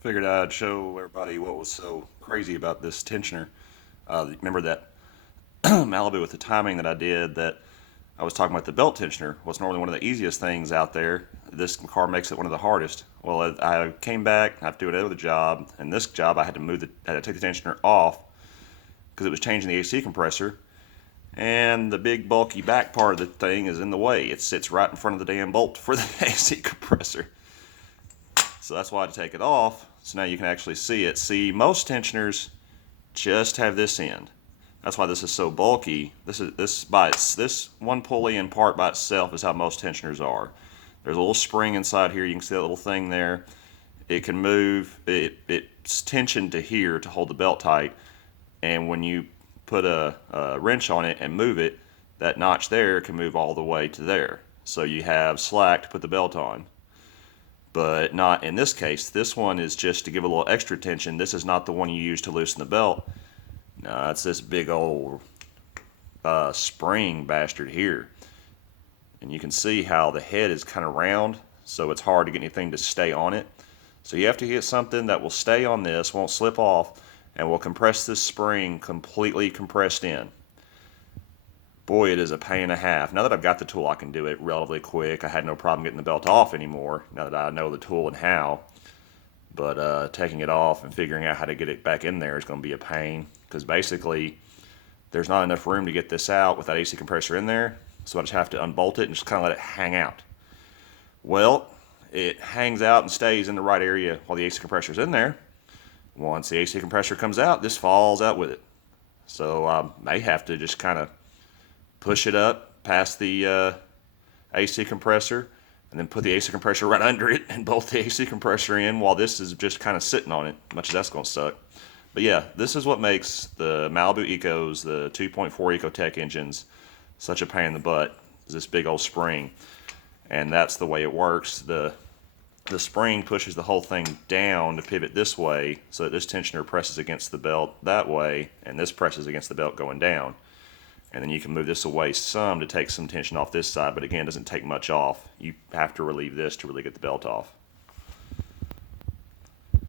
Figured I'd show everybody what was so crazy about this tensioner. Remember that Malibu with the timing that I did that I was talking about the belt tensioner was normally one of the easiest things out there. This car makes it one of the hardest. Well, I came back, I have to do another job, and this job I had to had to take the tensioner off because it was changing the AC compressor, and the big bulky back part of the thing is in the way. It sits right in front of the damn bolt for the AC compressor. So that's why I had to take it off. So now you can actually see it. See, most tensioners just have this end. That's why this is so bulky. This one pulley and part by itself is how most tensioners are. There's a little spring inside here. You can see that little thing there. It can move. It's tensioned to here to hold the belt tight. And when you put a wrench on it and move it, that notch there can move all the way to there. So you have slack to put the belt on, but not in this case. This one is just to give a little extra tension. This is not the one you use to loosen the belt. No, it's this big old spring bastard here. And you can see how the head is kind of round, so it's hard to get anything to stay on it. So you have to get something that will stay on this, won't slip off, and will compress this spring completely compressed in. Boy, it is a pain and a half. Now that I've got the tool, I can do it relatively quick. I had no problem getting the belt off anymore, now that I know the tool and how. But taking it off and figuring out how to get it back in there is going to be a pain, because basically there's not enough room to get this out with that AC compressor in there, so I just have to unbolt it and just kind of let it hang out. Well, it hangs out and stays in the right area while the AC compressor is in there. Once the AC compressor comes out, this falls out with it. So I may have to just kind of push it up past the AC compressor, and then put the AC compressor right under it and bolt the AC compressor in while this is just kind of sitting on it. Much as that's going to suck. But yeah, this is what makes the Malibu Ecos, the 2.4 Ecotec engines, such a pain in the butt, is this big old spring. And that's the way it works. The spring pushes the whole thing down to pivot this way, so that this tensioner presses against the belt that way, and this presses against the belt going down. And then you can move this away some to take some tension off this side, but again, it doesn't take much off. You have to relieve this to really get the belt off.